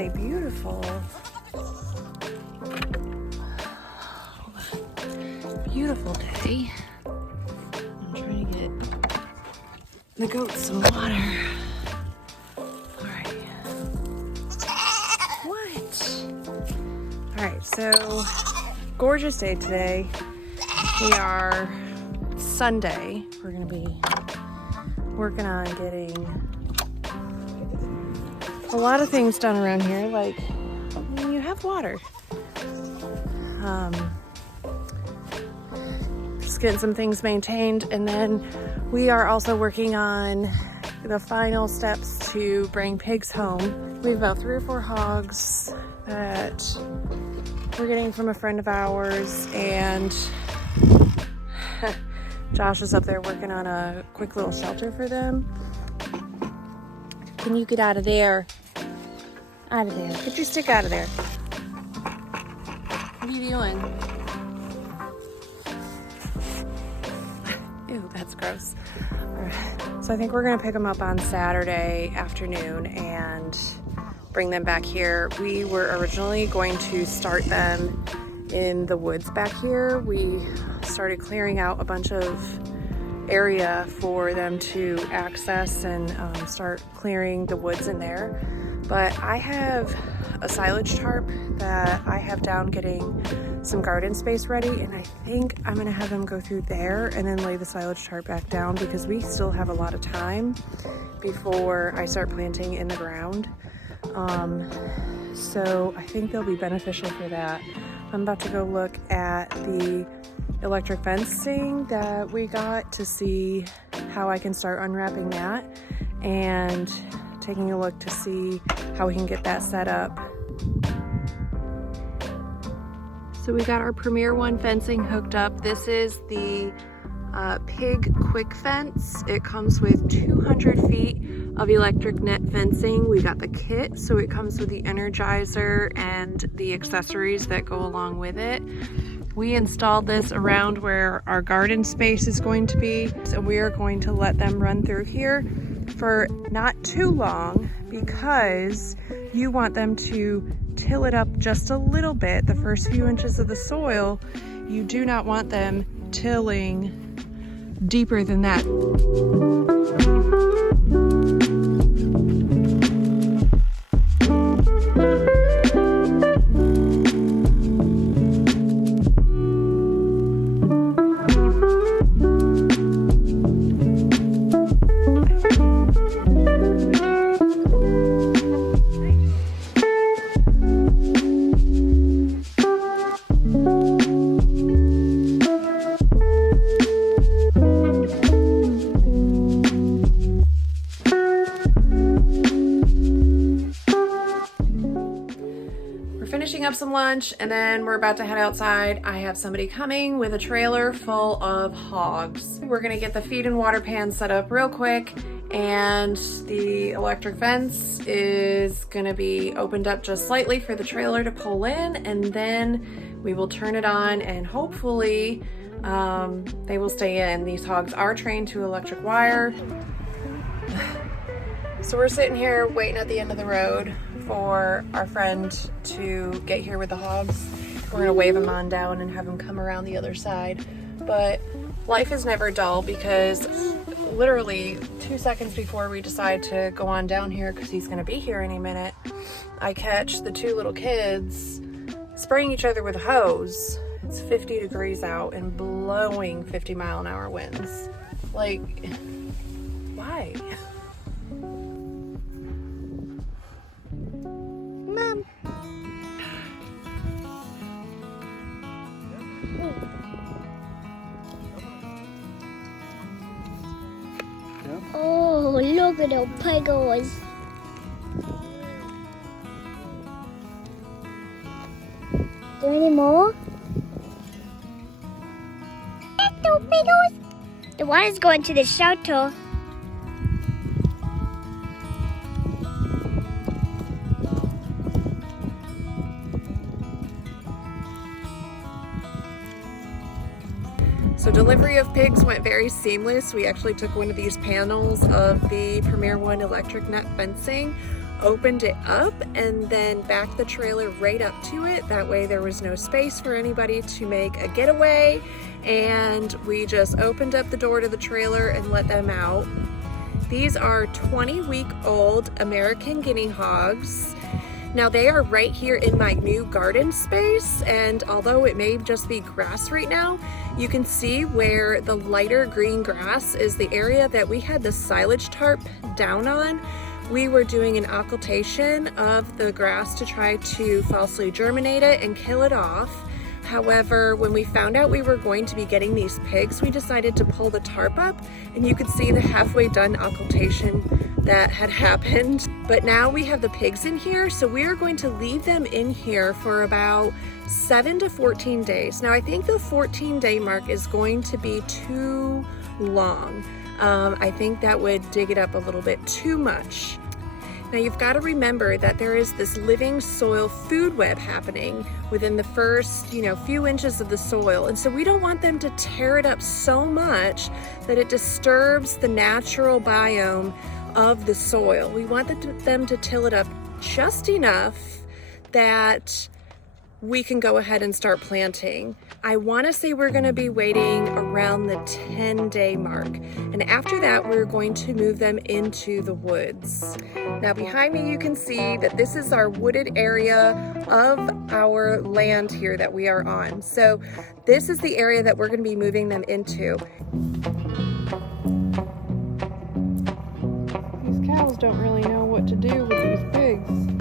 a beautiful, beautiful day. I'm trying to get the goats some water. All right. What? All right, so gorgeous day today. We are Sunday. We're gonna be working on getting a lot of things done around here, like when you have water. Just getting some things maintained, and then we are also working on the final steps to bring pigs home. We have about 3 or 4 hogs that we're getting from a friend of ours, and Josh is up there working on a quick little shelter for them. Can you get out of there? Out of there. Get your stick out of there. What are you doing? Ew, that's gross. All right. So I think we're gonna pick them up on Saturday afternoon and bring them back here. We were originally going to start them in the woods back here. We started clearing out a bunch of area for them to access and start clearing the woods in there. But I have a silage tarp that I have down getting some garden space ready, and I think I'm gonna have them go through there and then lay the silage tarp back down because we still have a lot of time before I start planting in the ground. So I think they'll be beneficial for that. I'm about to go look at the electric fencing that we got to see how I can start unwrapping that, and taking a look to see how we can get that set up. So we got our Premier One fencing hooked up. This is the Pig Quick Fence. It comes with 200 feet of electric net fencing. We got the kit, so it comes with the Energizer and the accessories that go along with it. We installed this around where our garden space is going to be, so we are going to let them run through here for not too long because you want them to till it up just a little bit, the first few inches of the soil. You do not want them tilling deeper than that. Finishing up some lunch, and then we're about to head outside. I have somebody coming with a trailer full of hogs. We're gonna get the feed and water pan set up real quick, and the electric fence is gonna be opened up just slightly for the trailer to pull in, and then we will turn it on, and hopefully they will stay in. These hogs are trained to electric wire. So we're sitting here waiting at the end of the road for our friend to get here with the hogs. We're gonna wave him on down and have him come around the other side. But life is never dull, because literally 2 seconds before we decide to go on down here, because he's gonna be here any minute, I catch the 2 little kids spraying each other with a hose. It's 50 degrees out and blowing 50-mile-an-hour winds. Like, why? Mom. Oh, look at the piggles. Is there any more? Little piggles. The one is going to the shelter. So So delivery of pigs went very seamless. We actually took one of these panels of the Premier One electric net fencing, opened it up, and then backed the trailer right up to it. That way there was no space for anybody to make a getaway, and we just opened up the door to the trailer and let them out. These are 20-week-old American guinea hogs. Now they are right here in my new garden space, and although it may just be grass right now, you can see where the lighter green grass is the area that we had the silage tarp down on. We were doing an occultation of the grass to try to falsely germinate it and kill it off. However, when we found out we were going to be getting these pigs, we decided to pull the tarp up, and you could see the halfway done occultation that had happened. But now we have the pigs in here, so we are going to leave them in here for about 7 to 14 days. Now I think the 14-day mark is going to be too long. I think that would dig it up a little bit too much. Now you've got to remember that there is this living soil food web happening within the first, few inches of the soil. And so we don't want them to tear it up so much that it disturbs the natural biome of the soil. We want them to till it up just enough that we can go ahead and start planting. I want to say we're going to be waiting around the 10-day mark. And after that, we're going to move them into the woods. Now behind me, you can see that this is our wooded area of our land here that we are on. So this is the area that we're going to be moving them into. These cows don't really know what to do with these pigs.